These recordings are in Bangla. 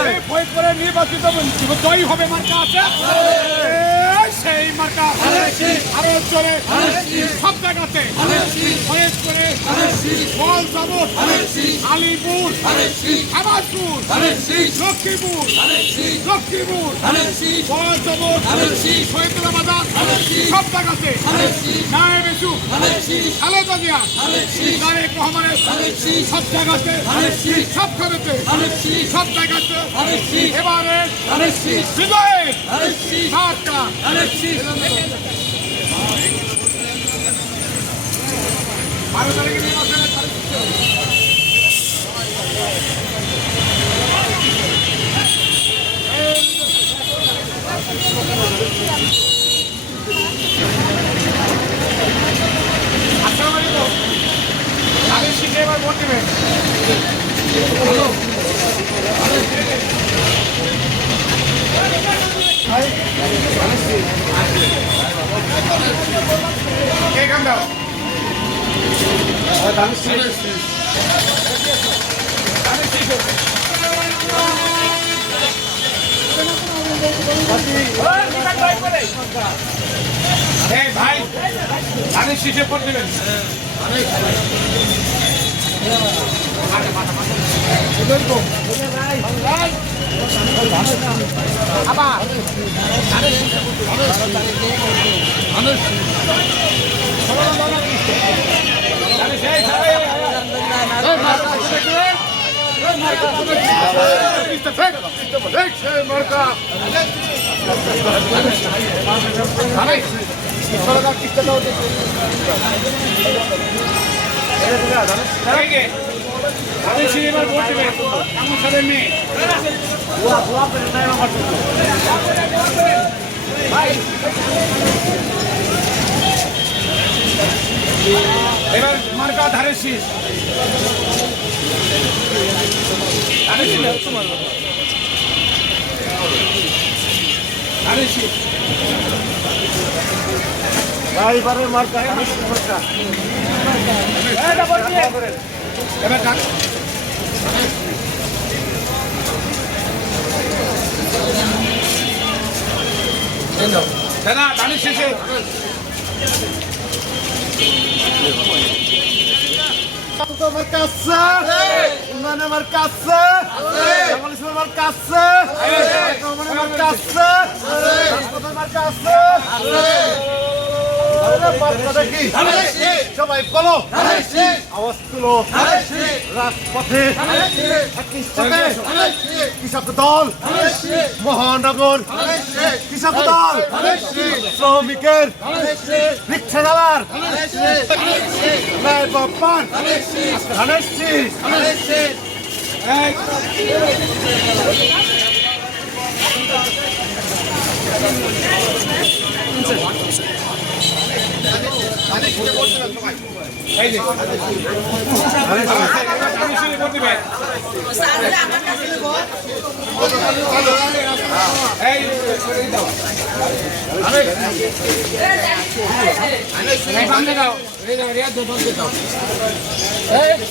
ফরিদপুরের নির্বাচিত জয়ী হবে মার্কা আছে সেই মার্কা আরো জোরে সব জায়গাতে ফরিদপুরে গোলজামুন আলিপুর আবাসপুর লক্ষ্মীপুর গোলজামুন শহীদুল্লাহ বাজার সব জায়গাতে নায়েব ইউসুফ খালেদা জিয়া তারেক রহমানের সব জায়গাতে সব খানেতে সব জায়গাতে এবারে বিজয়ের মার্কা বারো তারিখে নির্বাচনের আসসালামু আলাইকুম আমি শিখে এবার ভোট দেবেন কে গান দাও ভাই ধানের শীষে ভোট দেবেন এবার ভোট দেবেন আমার সাথে মেয়ে এবার মার্কা ধানের শীষ এবারে মার্কা এবার দাদা ধানের শেষে আমার কাছে উন্নয়ন আমার কাছে আমার কাছে আমার কাছে আমার কাছে সবাই বলো আওয়াজ তুলো রাজপথে কৃষক দল মহানগর কৃষক দল শ্রমিকের রিক্সা চালার বাবার ধানের শীষ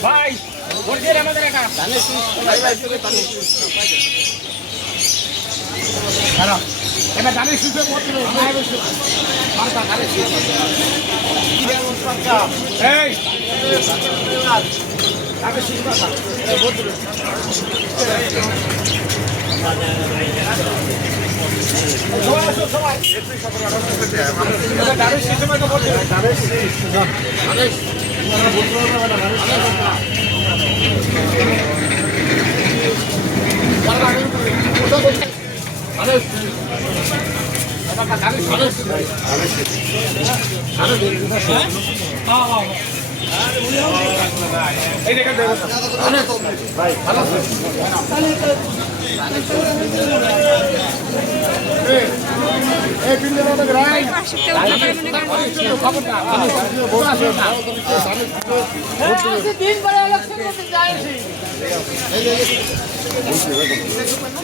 ভাই ভোট দিয়ে আমাদের একটা এবার ধানের শীষে ভোট দেবেন এই ধানের শীষ ভোট দেবেন সবাই ধানের শীষে ভোট দেবেন ধানের শীষ এই দেখেন ভাই ভালো